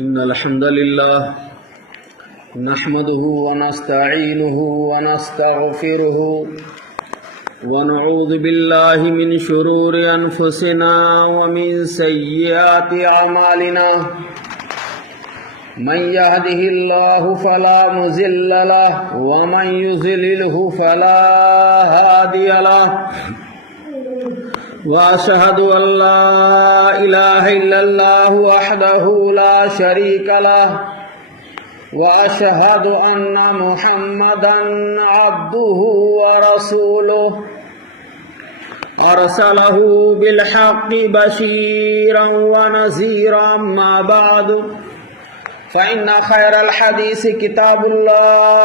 إن الحمد لله نحمده ونستعينه ونستغفره ونعوذ بالله من شرور أنفسنا ومن سيئات أعمالنا من يهده الله فلا مضل له ومن يضلله فلا هادي له وأشهد أن لا إله إلا الله وحده لا شريك له وأشهد أن محمدا عبده ورسوله أرسله بالحق بشيرا ونذيرا ما بعد فإن خير الحديث كتاب الله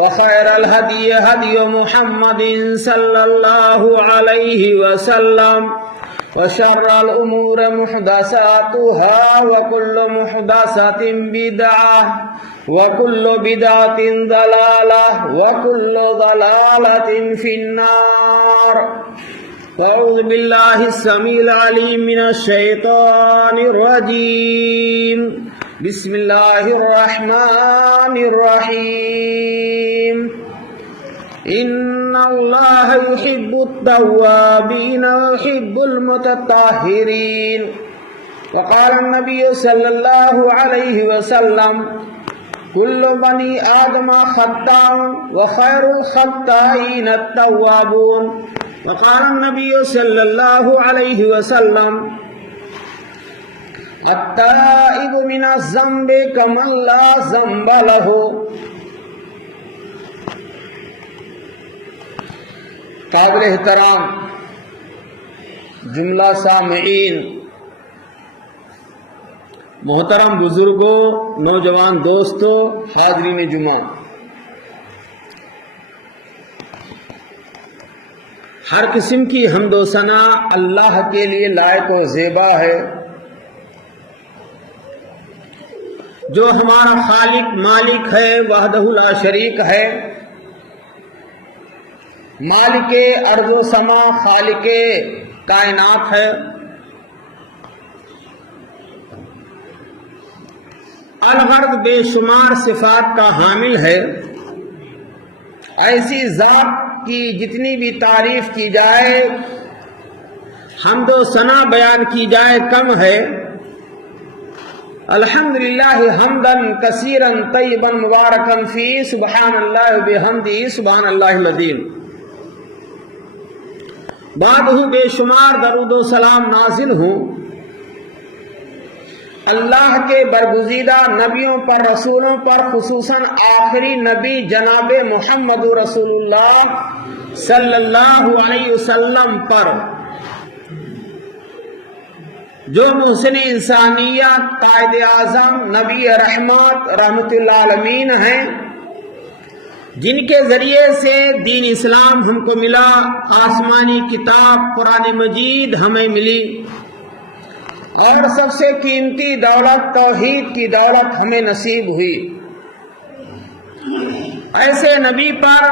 وخير الهدي هدي محمد صلى الله عليه وسلم وشر الأمور محدثاتها وكل محدثة بدعة وكل بدعة ضلالة وكل ضلالة في النار. أعوذ بالله السميع العليم من الشيطان الرجيم. بسم الله الرحمن الرحيم. إن الله يحب التوابين ويحب المتطهرين. وقال النبي صلى الله عليه وسلم كل بني آدم خطاء وخير الخطائين التوابون. وقال النبي صلى الله عليه وسلم التائب من الذنب كمن لا ذنب له. قابل احترام جملہ سامعین، محترم بزرگوں، نوجوان دوستوں، حاضرین جمعہ، ہر قسم کی حمد و ثنا اللہ کے لیے لائق و زیبا ہے، جو ہمارا خالق مالک ہے، وحدہ لا شریک ہے، مالک ارض و سما، خالق کائنات ہے۔ الغرض بے شمار صفات کا حامل ہے۔ ایسی ذات کی جتنی بھی تعریف کی جائے، حمد و ثنا بیان کی جائے، کم ہے۔ الحمدللہ حمدن کثیرا طیبا مبارکا فی، سبحان اللہ بحمدہ سبحان اللہ العظیم۔ بعد ہی بے شمار درود و سلام نازل ہوں اللہ کے برگزیدہ نبیوں پر، رسولوں پر، خصوصاً آخری نبی جناب محمد رسول اللہ صلی اللہ علیہ وسلم پر، جو محسن انسانیت، قائد اعظم، نبی رحمت، رحمت العالمین ہیں، جن کے ذریعے سے دین اسلام ہم کو ملا، آسمانی کتاب قرآن مجید ہمیں ملی، اور سب سے قیمتی دولت توحید کی دولت ہمیں نصیب ہوئی۔ ایسے نبی پر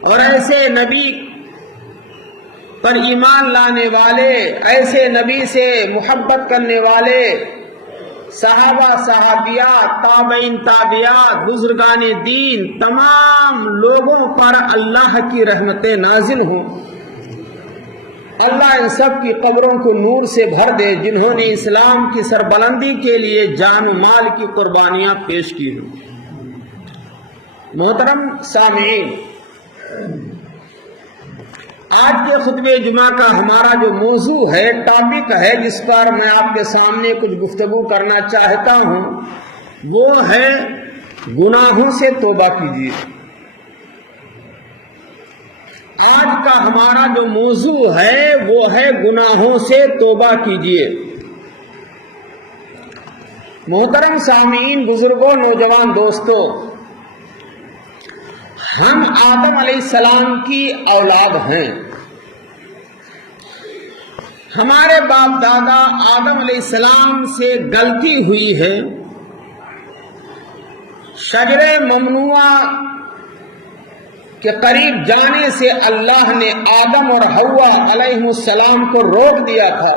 اور ایسے نبی پر ایمان لانے والے، ایسے نبی سے محبت کرنے والے صحابہ، صحابیات، تابعین، تابعات، بزرگان دین، تمام لوگوں پر اللہ کی رحمتیں نازل ہوں۔ اللہ ان سب کی قبروں کو نور سے بھر دے، جنہوں نے اسلام کی سربلندی کے لیے جان و مال کی قربانیاں پیش کی ہوں۔ محترم سامعین، آج کے خطبہ جمعہ کا ہمارا جو موضوع ہے، ٹاپک ہے، جس پر میں آپ کے سامنے کچھ گفتگو کرنا چاہتا ہوں، وہ ہے گناہوں سے توبہ کیجیے۔ آج کا ہمارا جو موضوع ہے وہ ہے گناہوں سے توبہ کیجیے۔ محترم سامعین، بزرگوں، نوجوان دوستوں، ہم آدم علیہ السلام کی اولاد ہیں۔ ہمارے باپ دادا آدم علیہ السلام سے غلطی ہوئی ہے، شجر ممنوعہ کے قریب جانے سے اللہ نے آدم اور حوا علیہ السلام کو روک دیا تھا۔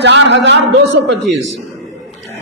4225।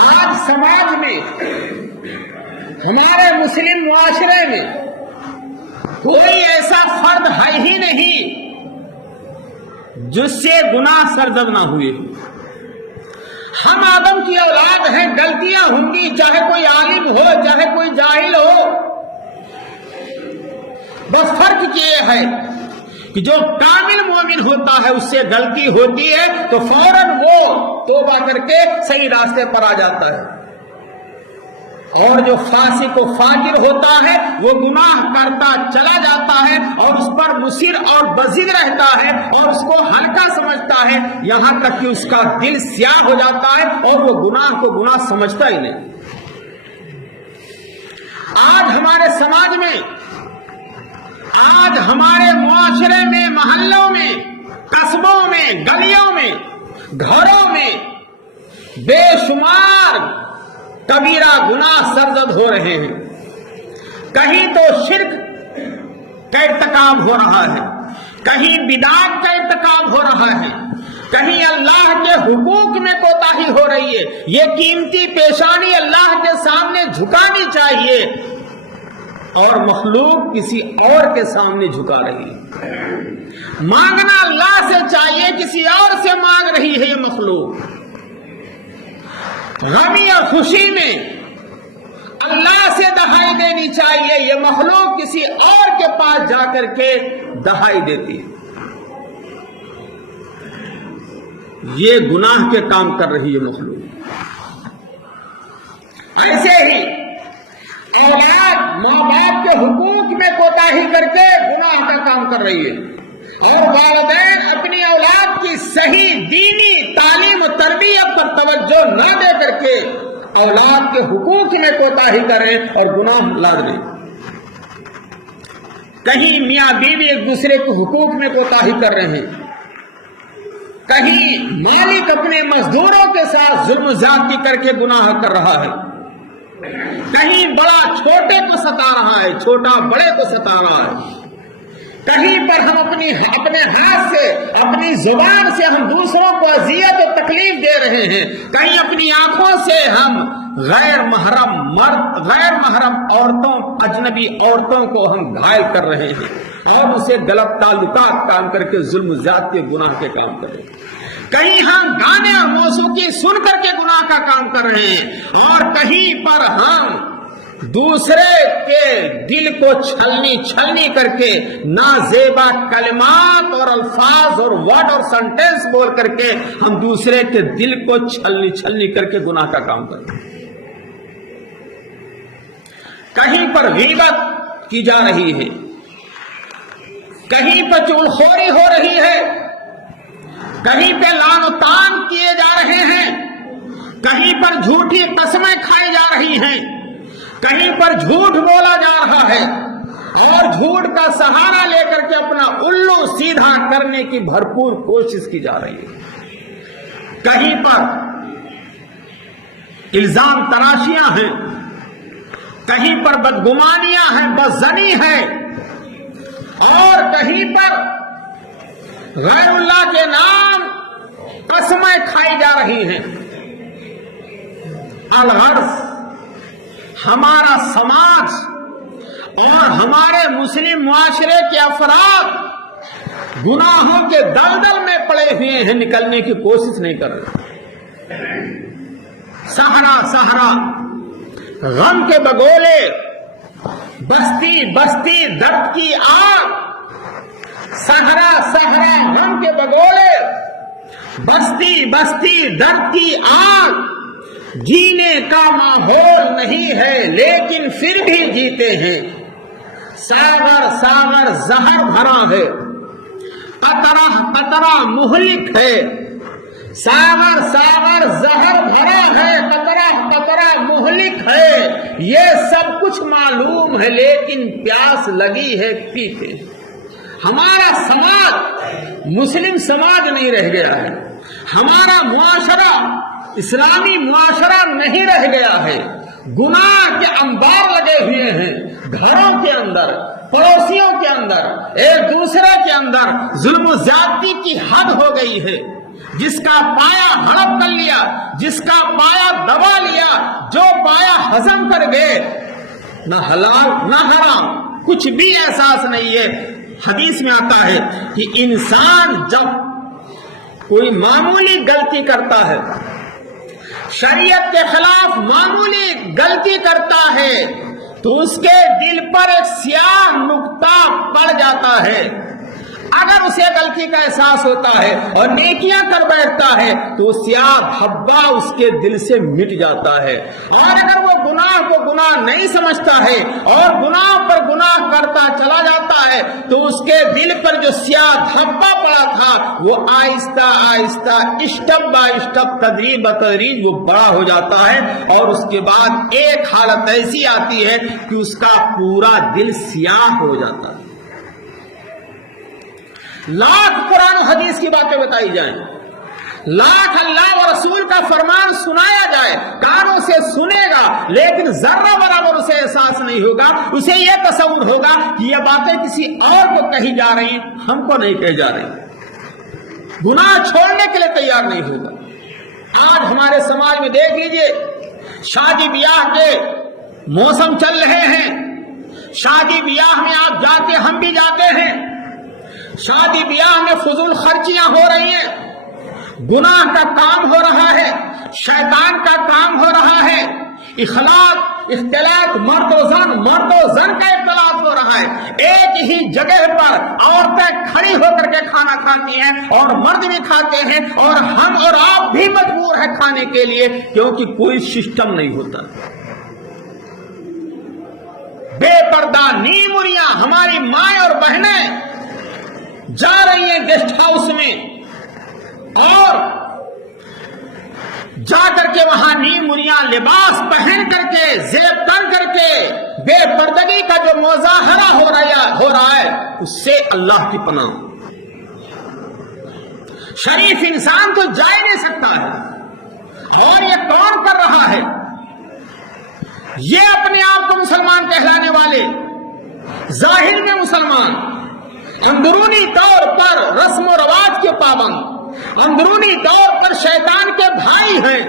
آج سماج میں ہمارے مسلم معاشرے میں کوئی ایسا فرد ہے ہی نہیں جس سے گناہ سرزد نہ ہوئے. ہم آدم کی اولاد ہیں، غلطیاں ہوں گی، چاہے کوئی عالم ہو چاہے کوئی جاہل ہو. بس فرق یہ ہے کہ جو کامل مومن ہوتا ہے اس سے غلطی ہوتی ہے تو فوراً وہ توبہ کر کے صحیح راستے پر آ جاتا ہے، اور جو فاسق و فاجر ہوتا ہے وہ گناہ کرتا چلا جاتا ہے اور اس پر مصر اور بزد رہتا ہے اور اس کو ہلکا سمجھتا ہے، یہاں تک کہ اس کا دل سیاہ ہو جاتا ہے اور وہ گناہ کو گناہ سمجھتا ہی نہیں. آج ہمارے سماج میں، آج ہمارے معاشرے میں، محلوں میں، قصبوں میں، گلیوں میں، گھروں میں بے شمار کبیرہ گناہ سرزد ہو رہے ہیں. کہیں تو شرک کا ارتکاب ہو رہا ہے، کہیں بدعت کا ارتکاب ہو رہا ہے، کہیں اللہ کے حقوق میں کوتاہی ہو رہی ہے. یہ قیمتی پیشانی اللہ کے سامنے جھکانی چاہیے اور مخلوق کسی اور کے سامنے جھکا رہی ہے. مانگنا اللہ سے چاہیے، کسی اور سے مانگ رہی ہے یہ مخلوق. غمی اور خوشی میں اللہ سے دہائی دینی چاہیے، یہ مخلوق کسی اور کے پاس جا کر کے دہائی دیتی ہے. یہ گناہ کے کام کر رہی ہے مخلوق. ایسے ہی اولاد ماں باپ کے حقوق میں کوتاہی کر کے گناہ کا کام کر رہی ہے، اور والدین اپنی اولاد کی صحیح دینی تعلیم و تربیت پر توجہ نہ دے کر کے اولاد کے حقوق میں کوتاہی کریں اور گناہ لاد لیں. کہیں میاں بیوی ایک دوسرے کے حقوق میں کوتاہی کر رہے ہیں، کہیں مالک اپنے مزدوروں کے ساتھ ظلم و زیادتی کر کے گناہ کر رہا ہے، کہیں بڑا چھوٹے کو ستا رہا ہے، چھوٹا بڑے کو ستا رہا ہے. کہیں پر ہم اپنے ہاتھ سے، اپنی زبان سے ہم دوسروں کو اذیت و تکلیف دے رہے ہیں، کہیں اپنی آنکھوں سے ہم غیر محرم مرد، غیر محرم عورتوں، اجنبی عورتوں کو ہم گھائل کر رہے ہیں اور اسے غلط تعلقات کام کر کے ظلم زیادتی گناہ کے کام کر رہے ہیں. کہیں ہم گانے اور موسیقی سن کر کے گناہ کا کام کر رہے ہیں، اور کہیں پر ہم دوسرے کے دل کو چھلنی کر کے نازیبا کلمات اور الفاظ اور ورڈ اور سنٹینس بول کر کے ہم دوسرے کے دل کو چھلنی کر کے گناہ کا کام کرتے ہیں. کہیں پر غیبت کی جا رہی ہے، کہیں پر چغلخوری ہو رہی ہے، کہیں پہ لعن و طعن کیے جا رہے ہیں، کہیں پر جھوٹی قسمیں کھائی جا رہی ہیں، کہیں پر جھوٹ بولا جا رہا ہے اور جھوٹ کا سہارا لے کر کے اپنا الو سیدھا کرنے کی بھرپور کوشش کی جا رہی ہے. کہیں پر الزام تراشیاں ہیں، کہیں پر بدگمانیاں ہیں، بدظنی ہے، اور کہیں پر غیر اللہ کے نام قسمیں کھائی جا رہی ہیں. الغرض ہمارا سماج اور ہمارے مسلم معاشرے کے افراد گناہوں کے دلدل میں پڑے ہوئے ہیں، نکلنے کی کوشش نہیں کر رہے. سہرا غم کے بگولے، بستی درد کی آگ. سہرا غم کے بگولے، بستی درد کی آگ. جینے کا ماحول نہیں ہے لیکن پھر بھی جیتے ہیں. ساغر زہر بھرا ہے، قطرہ مہلک ہے. ساغر زہر بھرا ہے، قطرہ مہلک ہے. یہ سب کچھ معلوم ہے لیکن پیاس لگی ہے، پیتے. ہمارا سماج مسلم سماج نہیں رہ گیا ہے، ہمارا معاشرہ اسلامی معاشرہ نہیں رہ گیا ہے. گناہ کے انبار لگے ہوئے ہیں، گھروں کے اندر، پڑوسیوں کے اندر، ایک دوسرے کے اندر ظلم و زیادتی کی حد ہو گئی ہے، جس کا پایا ہڑپ کر لیا، جس کا پایا دبا لیا، جو پایا ہضم کر گئے، نہ حلال نہ حرام، کچھ بھی احساس نہیں ہے۔ حدیث میں آتا ہے کہ انسان جب کوئی معمولی غلطی کرتا ہے، شریعت کے خلاف معمولی غلطی کرتا ہے، تو اس کے دل پر ایک سیاہ نقطہ پڑ جاتا ہے۔ اگر اسے غلطی کا احساس ہوتا ہے اور نیکیاں کر بیٹھتا ہے تو سیاہ دھبا اس کے دل سے مٹ جاتا ہے، اور اگر وہ گناہ کو گناہ نہیں سمجھتا ہے اور گناہ پر گناہ کرتا چلا جاتا ہے تو اس کے دل پر جو سیاہ دھبا پڑا تھا وہ آہستہ آہستہ اسٹپ بائی اسٹپ تدریج بتدریج وہ بڑا ہو جاتا ہے، اور اس کے بعد ایک حالت ایسی آتی ہے کہ اس کا پورا دل سیاہ ہو جاتا ہے۔ لاکھ قرآن و حدیث کی باتیں بتائی جائیں، لاکھ اللہ و رسول کا فرمان سنایا جائے، کانوں سے سنے گا لیکن ذرہ برابر اسے احساس نہیں ہوگا، اسے یہ تصور ہوگا کہ یہ باتیں کسی اور کو کہی جا رہی ہیں، ہم کو نہیں کہی جا رہی، گناہ چھوڑنے کے لیے تیار نہیں ہوگا۔ آج ہمارے سماج میں دیکھ لیجئے، شادی بیاہ کے موسم چل رہے ہیں، شادی بیاہ میں آپ جاتے، ہم بھی جاتے ہیں، شادی بیاہ میں فضول خرچیاں ہو رہی ہیں، گناہ کا کام ہو رہا ہے، شیطان کا کام ہو رہا ہے، اختلاط مرد و زن کا اختلاط ہو رہا ہے، ایک ہی جگہ پر عورتیں کھڑی ہو کر کے کھانا کھاتی ہیں اور مرد بھی کھاتے ہیں، اور ہم اور آپ بھی مجبور ہیں کھانے کے لیے، کیونکہ کوئی سسٹم نہیں ہوتا۔ بے پردہ نیمریاں ہماری مائیں اور بہنیں جا رہی ہیں گیسٹ ہاؤس میں، اور جا کر کے وہاں نیمریاں لباس پہن کر کے، زیب تن کر کے، بے پردگی کا جو مظاہرہ ہو رہا ہے، اس سے اللہ کی پناہ۔ شریف انسان تو جا ہی نہیں سکتا ہے، اور یہ کون کر رہا ہے؟ یہ اپنے آپ کو مسلمان کہلانے والے، ظاہر میں مسلمان، اندرونی طور پر رسم و رواج کے پابند، اندرونی طور پر شیطان کے بھائی ہیں،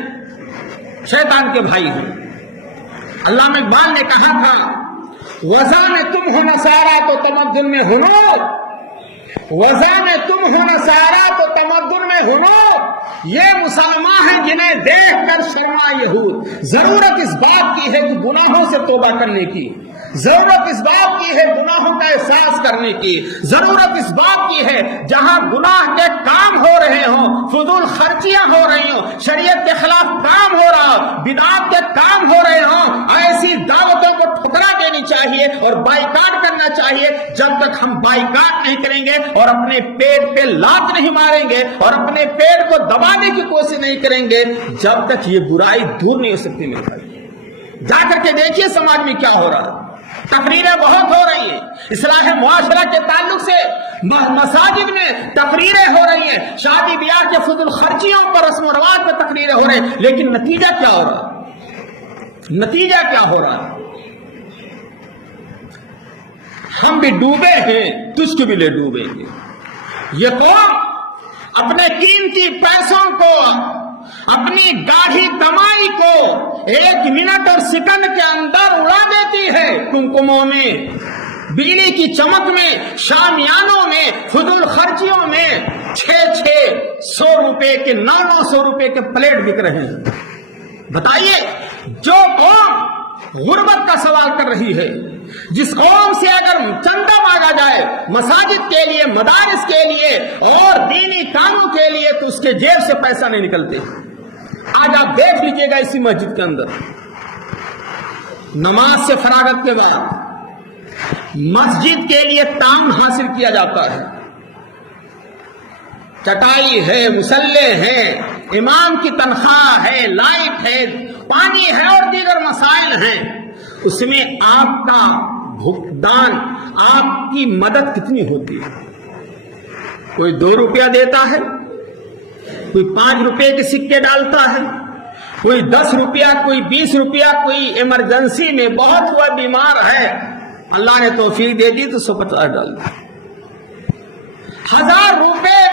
شیطان کے بھائی ہیں۔ علامہ اقبال نے کہا تھا، وضع میں تم ہو نصارا تو تمدن میں ہنر، وضع میں تم ہو نصارا تو تمدن میں ہنر، یہ مسلمان ہیں جنہیں دیکھ کر شرما یہود۔ ضرورت اس بات کی ہے کہ گناہوں سے توبہ کرنے کی، ضرورت اس بات کی ہے گناہوں کا احساس کرنے کی، ضرورت اس بات کی ہے جہاں گناہ کے کام ہو رہے ہوں، فضول خرچیاں ہو رہی ہوں، شریعت کے خلاف کام ہو رہا ہو، بدعات کے کام ہو رہے ہوں، ایسی دعوتوں کو ٹھکرا دینی چاہیے اور بائیکاٹ کرنا چاہیے۔ جب تک ہم بائیکاٹ نہیں کریں گے اور اپنے پیٹ پہ لات نہیں ماریں گے اور اپنے پیٹ کو دبانے کی کوشش نہیں کریں گے، جب تک یہ برائی دور نہیں ہو سکتی میرے بھائی۔ جا کر کے دیکھیے سماج میں کیا ہو رہا ہے، تقریریں بہت ہو رہی ہیں، اصلاح معاشرہ کے تعلق سے مساجد میں تقریریں ہو رہی ہیں، شادی بیاہ کے فضول خرچیوں پر، رسم و رواج پر تقریریں ہو رہی ہیں، لیکن نتیجہ کیا ہو رہا ہے؟ نتیجہ کیا ہو رہا ہے؟ ہم بھی ڈوبے ہیں، تجھ کو بھی لے ڈوبیں گے۔ یہ قوم اپنے قیمتی پیسوں کو، اپنی گاڑھی کمائی کو 1 منٹ اور سیکنڈ کے اندر اڑا دیتی ہے، کنکموں میں، بجلی کی چمک میں، شامیانوں میں، فضول خرچیوں میں 600 روپے کے 900 روپے کے پلیٹ بک رہے ہیں۔ بتائیے، جو قوم غربت کا سوال کر رہی ہے، جس قوم سے اگر چندہ مانگا جائے مساجد کے لیے، مدارس کے لیے اور دینی کاموں کے لیے، تو اس کے جیب سے پیسہ نہیں نکلتے۔ آج آپ دیکھ لیجئے گا اسی مسجد کے اندر نماز سے فراغت کے بعد مسجد کے لیے کام حاصل کیا جاتا ہے، چٹائی ہے، مصلے ہیں، امام کی تنخواہ ہے، لائٹ ہے، پانی ہے اور دیگر مسائل ہیں۔ اس میں آپ کا بھگتان، آپ کی مدد کتنی ہوتی ہے؟ کوئی 2 روپیہ دیتا ہے، کوئی 5 روپے کے سکے ڈالتا ہے، کوئی 10 روپیہ، کوئی 20 روپیہ، کوئی ایمرجنسی میں بہت ہوا بیمار ہے، اللہ نے توفیق دے دی تو 150 ڈال دی۔ 1000 روپے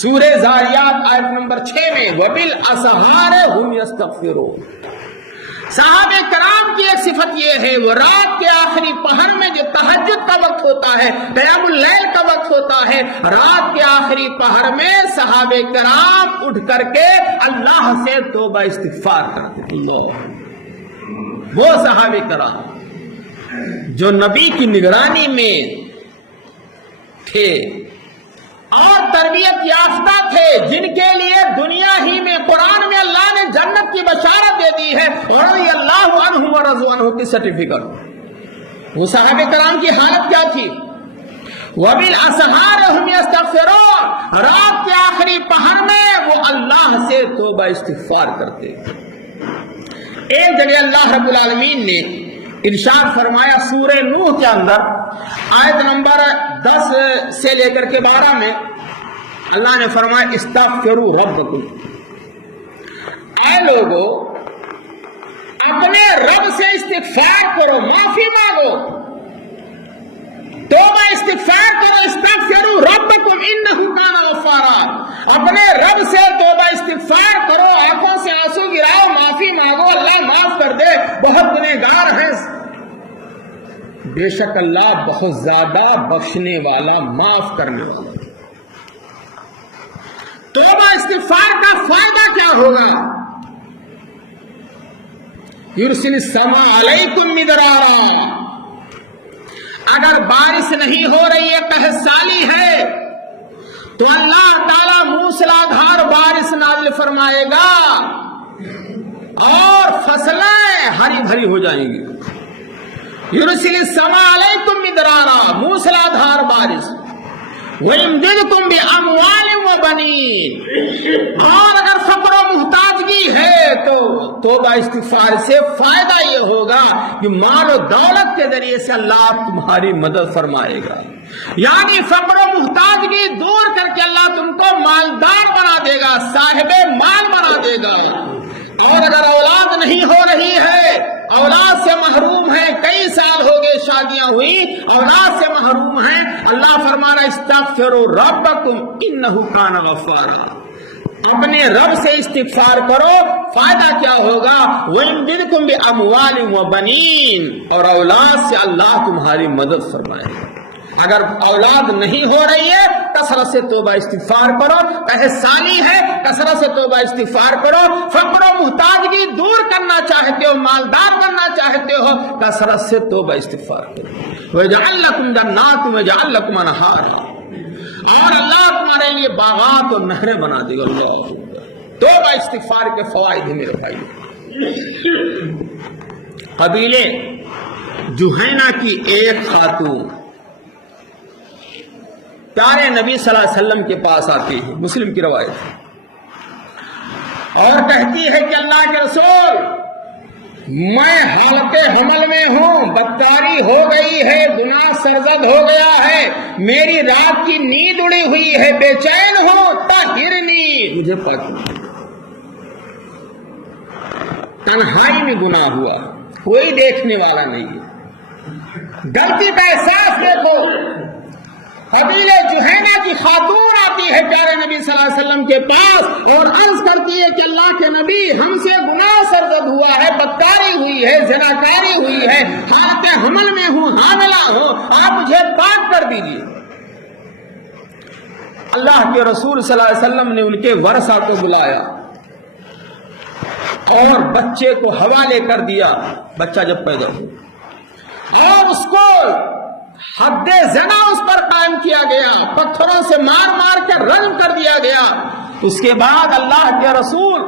سورہ زاریات آیت نمبر 6 میں وَبِالْأَسْحَارِ هُمْ يَسْتَغْفِرُونَ۔ صحابہ کرام کی ایک صفت یہ ہے، وہ رات کے آخری پہر میں جو تہجد کا وقت ہوتا ہے، قیام اللیل کا وقت ہوتا ہے، رات کے آخری پہر میں صحابہ کرام اٹھ کر کے اللہ سے توبہ استغفار کرتے ہیں۔ وہ صحابہ کرام جو نبی کی نگرانی میں تھے اور تربیت یافتہ تھے، جن کے لیے دنیا ہی میں قرآن میں اللہ نے جنت کی بشارت دے دی ہے، رضی اللہ عنہ و رضوا عنہ کی سرٹیفکیٹ، وہ صحابہ کرام کی حالت کیا تھی؟ وَبِالْأَسْحَارِ هُمْ يَسْتَغْفِرُونَ، رات کے آخری پہر میں وہ اللہ سے توبہ استغفار کرتے۔ ایک جگہ اللہ رب العالمین نے ارشاد فرمایا سورہ نوح کے اندر آیت نمبر 10 سے لے کر کے 12 میں اللہ نے فرمایا استغفروا ربکم، اے لوگو اپنے رب سے استغفار کرو، معافی مانگو، توبہ استغفار کرو، استغفروا ربکم انہ کان غفارا، اپنے رب سے توبہ استغفار کرو، آنکھوں سے آنسو گراؤ، معافی مانگو، اللہ معاف کر دے، بہت گنہگار ہیں، بے شک اللہ بہت زیادہ بخشنے والا، معاف کرنے والا۔ توبہ استغفار کا فائدہ کیا ہوگا؟ یرسل السماء علیکم مدرارا، اگر بارش نہیں ہو رہی ہے، قحط سالی ہے، تو اللہ تعالیٰ موسلادھار بارش نازل فرمائے گا اور فصلیں ہری بھری ہو جائیں گی۔ یرسل السماء علیکم مدرارا، موسلادھار بارش، وَيُمْدِدْكُمْ بِأَمْوَالٍ وَبَنِينَ، اور اگر فقر و محتاجگی ہے تو توبہ استغفار سے فائدہ یہ ہوگا کہ مال و دولت کے ذریعے سے اللہ تمہاری مدد فرمائے گا، یعنی فقر و محتاجگی دور کر کے اللہ تم کو مالدار بنا دے گا، صاحب مال بنا دے گا۔ اور اگر اولاد نہیں ہو رہی ہے، اولاد سے محروم ہے، کئی سال ہو گئے شادیاں ہوئی، اولاد سے محروم ہیں، اللہ فرما رہا استغفروا ربکم انہ کان غفارا، اپنے رب سے استغفار کرو، فائدہ کیا ہوگا؟ وَيُمْدِدْكُمْ بِأَمْوَالٍ وَبَنِينَ، اور اولاد سے اللہ تمہاری مدد فرمائے گا۔ اگر اولاد نہیں ہو رہی ہے، کثرت سے توبہ استغفار کرو، قحط سالی ہے، کثرت سے توبہ استغفار کرو، فقر و محتاجگی دور کرنا چاہتے ہو، مالدار بننا چاہتے ہو، کثرت سے توبہ استغفار کرو۔ وَيَجْعَلْ لَكُمْ جَنَّاتٍ وَيَجْعَلْ لَكُمْ أَنْهَارًا، اور اللہ تمہارے لیے باغات اور نہریں بنا دے گا۔ اللہ توبہ استغفار کے فوائد ہیں میرے بھائی۔ قبیلے جہینہ کی ایک خاتون پیارے نبی صلی اللہ علیہ وسلم کے پاس آتی ہے، مسلم کی روایت ہے، اور کہتی ہے کہ اللہ کے رسول، میں حالت حمل میں ہوں، بدکاری ہو گئی ہے، گناہ سرزد ہو گیا ہے، میری رات کی نیند اڑی ہوئی ہے، بے چین ہوں، طہرنی، مجھے پاک، تنہائی میں گناہ ہوا، کوئی دیکھنے والا نہیں ہے، غلطی کا احساس دیکھو۔ قبیلہ جہینہ کی خاتون آتی ہے پیارے نبی صلی اللہ علیہ وسلم کے پاس اور عرض کرتی ہے کہ اللہ کے نبی، ہم سے گناہ سرزد ہوا ہے، بدکاری ہوئی ہے، زناکاری ہوئی ہے، حالت حمل میں ہوں، حاملہ ہوں، آپ مجھے پاک کر دیجیے۔ اللہ کے رسول صلی اللہ علیہ وسلم نے ان کے ورثہ کو بلایا اور بچے کو حوالے کر دیا، بچہ جب پیدا ہوا، اور اس کو حد زنا اس پر قائم کیا گیا، پتھروں سے مار مار کے رنگ کر دیا گیا۔ اس کے بعد اللہ کے رسول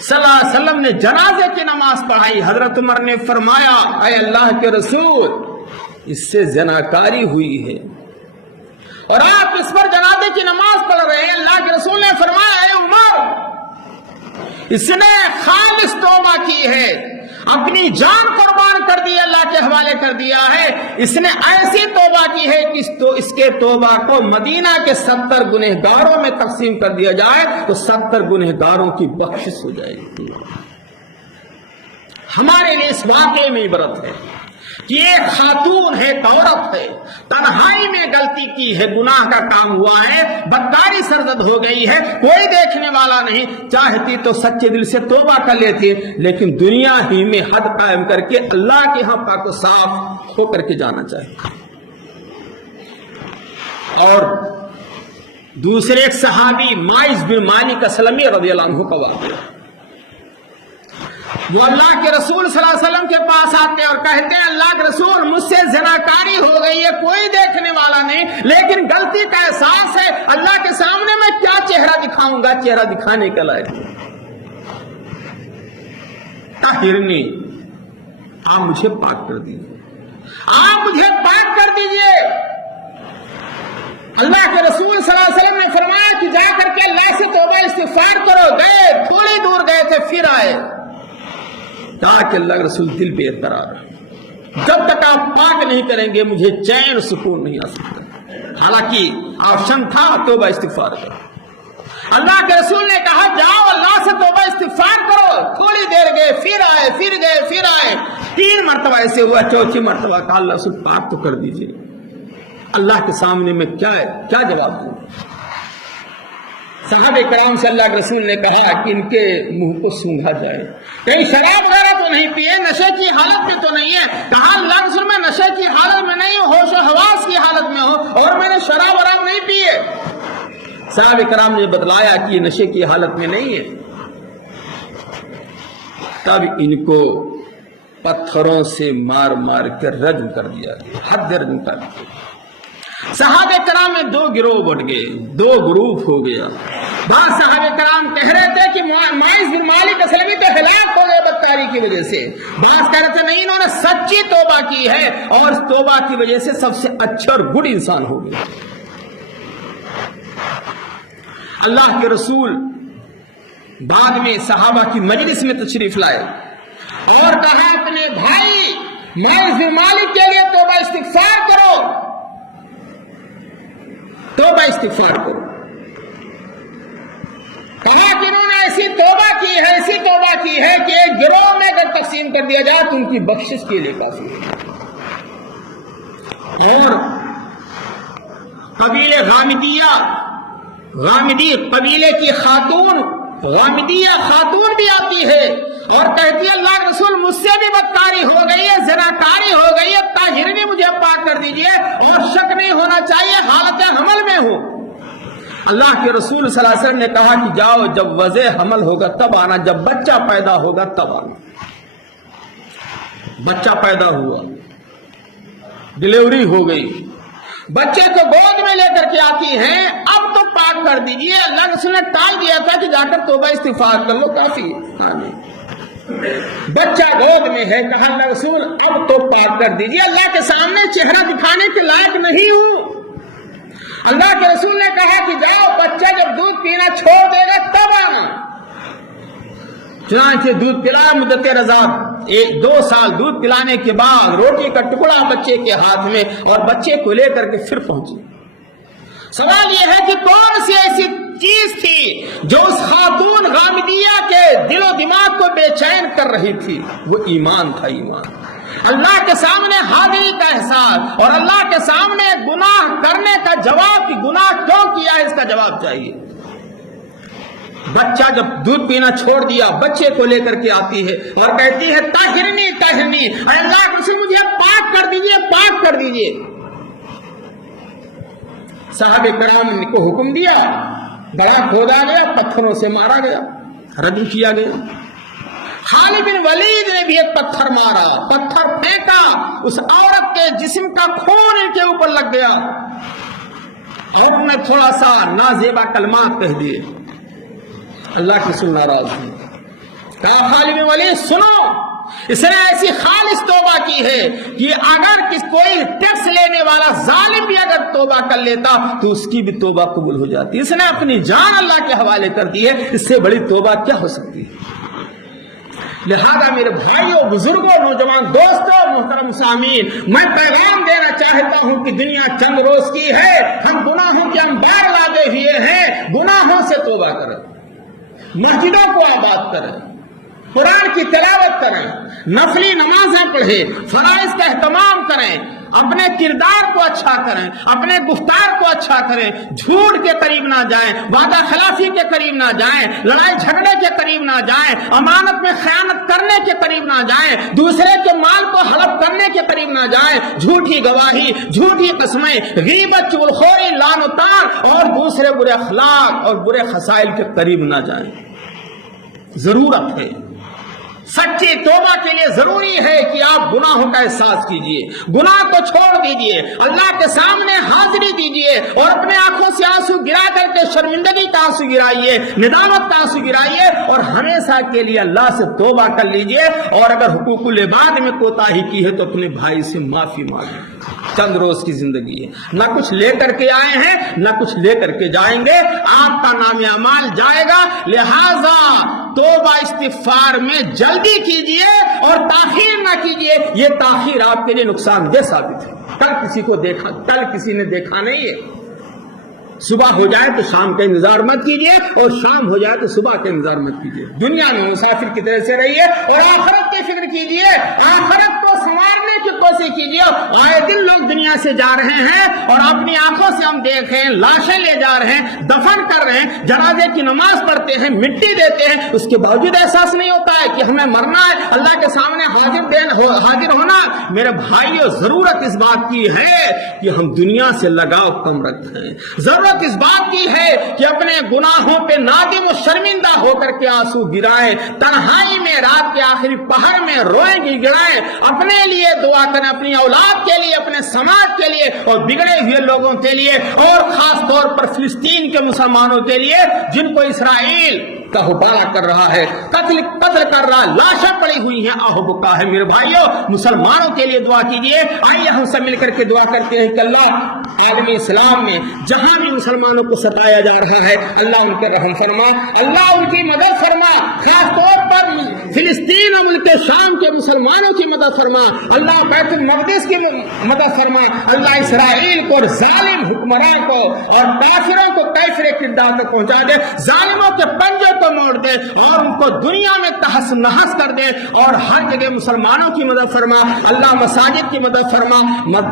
صلی اللہ علیہ وسلم نے جنازے کی نماز پڑھائی۔ حضرت عمر نے فرمایا، اے اللہ کے رسول، اس سے زناکاری ہوئی ہے اور آپ اس پر جنازے کی نماز پڑھ رہے ہیں۔ اللہ کے رسول نے فرمایا، اے عمر، اس نے خالص توبہ کی ہے، اپنی جان قربان کر دی، اللہ کے حوالے کر دیا ہے، اس نے ایسی توبہ کی ہے کہ اس کے توبہ کو مدینہ کے 70 گنہگاروں میں تقسیم کر دیا جائے تو 70 گنہگاروں کی بخشش ہو جائے گی۔ ہمارے لیے اس واقعے میں عبرت ہے، کہ ایک خاتون ہے، ایک عورت ہے، تنہائی میں غلطی کی ہے، گناہ کا کام ہوا ہے، بدکاری سرزد ہو گئی ہے، کوئی دیکھنے والا نہیں، چاہتی تو سچے دل سے توبہ کر لیتی، لیکن دنیا ہی میں حد قائم کر کے اللہ کے ہاں پاک و صاف ہو کر کے جانا چاہیے۔ اور دوسرے ایک صحابی مائز بن مالک اسلمی رضی اللہ عنہ کا واقعہ، جو اللہ کے رسول صلی اللہ علیہ وسلم کے پاس آتے ہیں اور کہتے ہیں اللہ کے رسول مجھ سے زناکاری ہو گئی ہے، کوئی دیکھنے والا نہیں، لیکن غلطی کا احساس ہے، اللہ کے سامنے میں کیا چہرہ دکھاؤں گا، چہرہ دکھانے کے لائق طاہرنی، آپ مجھے پاک کر دیجیے، آپ مجھے پاک کر دیجیے۔ اللہ کے رسول صلی اللہ علیہ وسلم نے فرمایا کہ جا کر کے اللہ سے توبہ استغفار کرو، گئے تھوڑی دور گئے تھے، پھر آئے، تاکہ اللہ کے رسول دل بے قرار، جب تک آپ پاک نہیں کریں گے مجھے چین سکون نہیں آ سکتا۔ حالانکہ آپشن تھا توبہ استغفار کرو، اللہ کے رسول نے کہا جاؤ اللہ سے توبہ استغفار کرو، تھوڑی دیر گئے، پھر آئے، پھر گئے، پھر آئے، 3 مرتبہ ایسے ہوا، چوتھی مرتبہ کہا اللہ رسول پاک تو کر دیجیے۔ اللہ کے سامنے میں کیا جواب دوں؟ صحابہ کرام سے اللہ کے رسول نے کہا کہ ان کے منہ کو سونگھا جائے، کہیں شراب وغیرہ تو نہیں پیے، نشے کی حالت میں تو نہیں ہے؟ کہا اللہ کے رسول میں نشے کی حالت میں نہیں ہوں، ہوش و حواس کی حالت میں ہوں، اور میں نے شراب وراب نہیں پیے۔ صحابہ کرام نے بتلایا کہ یہ نشے کی حالت میں نہیں ہے، تب ان کو پتھروں سے مار مار کر رجم کر دیا گیا، حد رجم کر دیا۔ صحابہ کرام میں 2 گروہ بٹ گئے، 2 گروپ ہو گیا۔ بعض صحابہ کرام کہہ رہے تھے کہ مائز بن مالک اسلمی تو ہلاک ہو گئے بدکاری کی وجہ سے، بعض کہہ رہے تھے نہیں انہوں نے سچی توبہ کی ہے اور اس توبہ کی وجہ سے سب سے اچھا اور گڈ انسان ہو گیا۔ اللہ کے رسول بعد میں صحابہ کی مجلس میں تشریف لائے اور کہا اپنے بھائی مائز بن مالک کے لیے توبہ استغفار کرو، توبہ استغفار کرو۔ کہا کہ انہوں نے ایسی توبہ کی ہے، ایسی توبہ کی ہے کہ ایک گروہ میں اگر تقسیم کر دیا جائے تو ان کی بخشش کے لیے کافی ہے۔ اور قبیلے غامدی قبیلے کی خاتون غامدیہ خاتون بھی آتی ہے اور کہتی ہے اللہ کے رسول مجھ سے بھی بدکاری ہو گئی ہے، زناکاری ہو گئی ہے، طاہرنی مجھے پاک کر دیجئے، اور شک نہیں ہونا چاہیے حالت حمل میں ہوں۔ اللہ کے رسول صلی اللہ علیہ وسلم نے کہا کہ جاؤ جب وضع حمل ہوگا تب آنا، جب بچہ پیدا ہوگا تب آنا۔ بچہ پیدا ہوا، ڈیلیوری ہو گئی، بچے کو گود میں لے کر کے آتی ہیں، اب تو پاک کر دیجئے۔ اللہ کے رسول نے ٹال دیا تھا کہ جا کر توبہ استغفار کر لو، کافی ہے۔ بچہ گود میں ہے، کہا اللہ رسول اب تو پاک کر دیجئے، اللہ کے سامنے چہرہ دکھانے کے لائق نہیں ہوں۔ اللہ کے رسول نے کہا کہ جاؤ بچہ جب دودھ پینا چھوڑ دے گا تب آنا۔ چنانچہ دودھ پلا مدت رضا 2 سال دودھ پلانے کے بعد روٹی کا ٹکڑا بچے کے ہاتھ میں اور بچے کو لے کر کے پھر پہنچے۔ سوال یہ ہے کہ کون سی ایسی چیز تھی جو اس خاتون غامدیہ کے دل و دماغ کو بے چین کر رہی تھی؟ وہ ایمان تھا، ایمان، اللہ کے سامنے حاضری کا احساس اور اللہ کے سامنے گناہ کرنے کا جواب کہ گناہ کیوں کیا ہے اس کا جواب چاہیے۔ بچہ جب دودھ پینا چھوڑ دیا بچے کو لے کر کے آتی ہے اور کہتی ہے طاہرنی طاہرنی، اے اللہ کے رسول مجھے پاک کر دیجئے، پاک کر دیجئے۔ صحابہ کرام کو حکم دیا، گڑھا کھودا گیا، پتھروں سے مارا گیا، رجم کیا گیا۔ خالد بن ولید نے بھی ایک پتھر مارا، پتھر پھینکا، اس عورت کے جسم کا خون ان کے اوپر لگ گیا اور انہیں تھوڑا سا نازیبا کلمات کہہ دیے۔ اللہ کی رسول ناراض ہوئے، کہا خالد بن ولید سنو، اس نے ایسی خالص توبہ کی ہے کہ اگر کوئی ٹیکس لینے والا ظالم بھی اگر توبہ کر لیتا تو اس کی بھی توبہ قبول ہو جاتی۔ اس نے اپنی جان اللہ کے حوالے کر دی ہے، اس سے بڑی توبہ کیا ہو سکتی ہے؟ لہذا میرے بھائیوں، بزرگوں، نوجوان دوستوں، محترم سامعین، میں پیغام دینا چاہتا ہوں کہ دنیا چند روز کی ہے، ہم گناہوں کے انبار لادے ہوئے ہیں، گناہوں سے توبہ کریں، مسجدوں کو آباد کریں، قرآن کی تلاوت کریں، نفلی نمازیں پڑھیں، فرائض کا اہتمام کریں، اپنے کردار کو اچھا کریں، اپنے گفتار کو اچھا کریں، جھوٹ کے قریب نہ جائیں، وعدہ خلافی کے قریب نہ جائیں، لڑائی جھگڑے کے قریب نہ جائیں، امانت میں خیانت کرنے کے قریب نہ جائیں، دوسرے کے مال کو ہڑپ کرنے کے قریب نہ جائیں، جھوٹی گواہی، جھوٹی قسمیں، غیبت، چغلخوری، لعن و طعن اور دوسرے برے اخلاق اور برے خصائل کے قریب نہ جائیں۔ ضرورت ہے، سچی توبہ کے لیے ضروری ہے کہ آپ گناہوں کا احساس کیجئے، گناہ کو چھوڑ دیجئے، اللہ کے سامنے حاضری دیجئے اور اپنے آنکھوں سے آنسو گرا کر کے شرمندگی کا آنسو گرائیے، ندامت کا آنسو گرائیے اور ہمیشہ کے لیے اللہ سے توبہ کر لیجئے، اور اگر حقوق العباد میں کوتاہی کی ہے تو اپنے بھائی سے معافی مانگیں۔ چند روز کی زندگی ہے، نہ کچھ لے کر کے آئے ہیں نہ کچھ لے کر کے جائیں گے، آپ کا نام اعمال جائے گا، لہذا توبہ استغفار میں جلدی کیجئے اور تاخیر نہ کیجئے۔ یہ تاخیر آپ کے لیے نقصان دہ ثابت ہے۔ کل کسی کو دیکھا، کل کسی نے دیکھا نہیں ہے۔ صبح ہو جائے تو شام کا انتظار مت کیجئے اور شام ہو جائے تو صبح کا انتظار مت کیجئے۔ دنیا میں مسافر کی طرح سے رہیے اور آخرت کی فکر کیجئے، آخرت کو سنوارنے کی کوشش کیجئے۔ آئے دن لوگ دنیا سے جا رہے ہیں اور اپنی آنکھوں سے ہم دیکھ رہے ہیں، لاشیں لے جا رہے ہیں، دفن کر رہے ہیں، جنازے کی نماز پڑھتے ہیں، مٹی دیتے ہیں، اس کے باوجود احساس نہیں ہوتا ہے کہ ہمیں مرنا ہے، اللہ کے سامنے حاضر ہونا۔ میرے بھائیو، ضرورت اس بات کی ہے کہ ہم دنیا سے لگاؤ کم رکھیں، ضرورت اس بات کی ہے کہ اپنے گناہوں پہ نادم و شرمندہ ہو کر کے آنسو گرائیں، تنہائی میں رات کے آخری پہر میں روئیں گڑائیں، اپنے لیے دعا کریں، اپنی اولاد کے لیے، اپنے سماج کے لیے اور بگڑے ہوئے لوگوں کے لیے، اور خاص طور پر فلسطین کے مسلمانوں کے لیے جن کو اسرائیل کا حبالہ کر رہا ہے، قتل کر رہا ہے، لاشیں پڑی ہوئی ہیں، آہ بکا ہے۔ میرے بھائیوں، مسلمانوں کے لیے دعا کیجئے۔ آئیے ہم سب مل کر کے دعا کرتے ہیں کہ اللہ عالمی اسلام میں جہاں بھی مسلمانوں کو ستایا جا رہا ہے، اللہ ان کے رحم فرما، اللہ ان کی مدد فرما، خاص طور پر فلسطین اور ملک شام کے مسلمانوں کی مدد فرما، اللہ بیت المقدس کی مدد فرما، اللہ اسرائیل کو اور ظالم حکمراں کو اور کافروں کو کیفر کردار تک پہنچا دے، ظالموں کے پنجوں کو موڑ دے اور ان کو دنیا میں تحس نحس کر دے، اور ہر جگہ مسلمانوں کی مدد فرما، اللہ مساجد کی مدد فرما،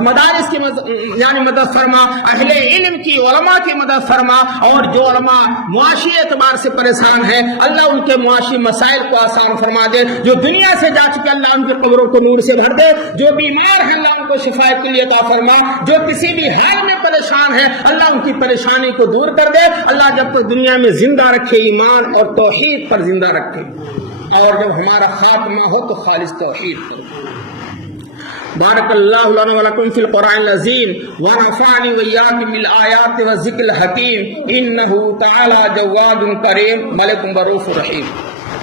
مدارس کی مدد فرما، اہل علم کی، علماء کی مدد فرما، اور جو علماء معاشی اعتبار سے پریشان ہیں اللہ ان کے معاشی مسائل کو آسان فرما دے، جو دنیا سے جا چکے اللہ ان کی قبروں کو نور سے بھر دے، جو بیمار ہیں اللہ ان کو شفا کے لیے عطا فرما، جو کسی بھی حال میں پریشان ہے اللہ ان کی پریشانی کو دور کر دے، اللہ جب تک دنیا میں زندہ رکھے ایمان اور توحید پر زندہ رکھے، اور جب ہمارا خاتمہ ہو تو خالص توحید کرے۔ بارک اللہ لنا ولکم فی القرآن العظیم ونفعنی وإیاکم بالآیات والذکر الحکیم، انہ تعالی جواد کریم ملک رؤوف رحیم۔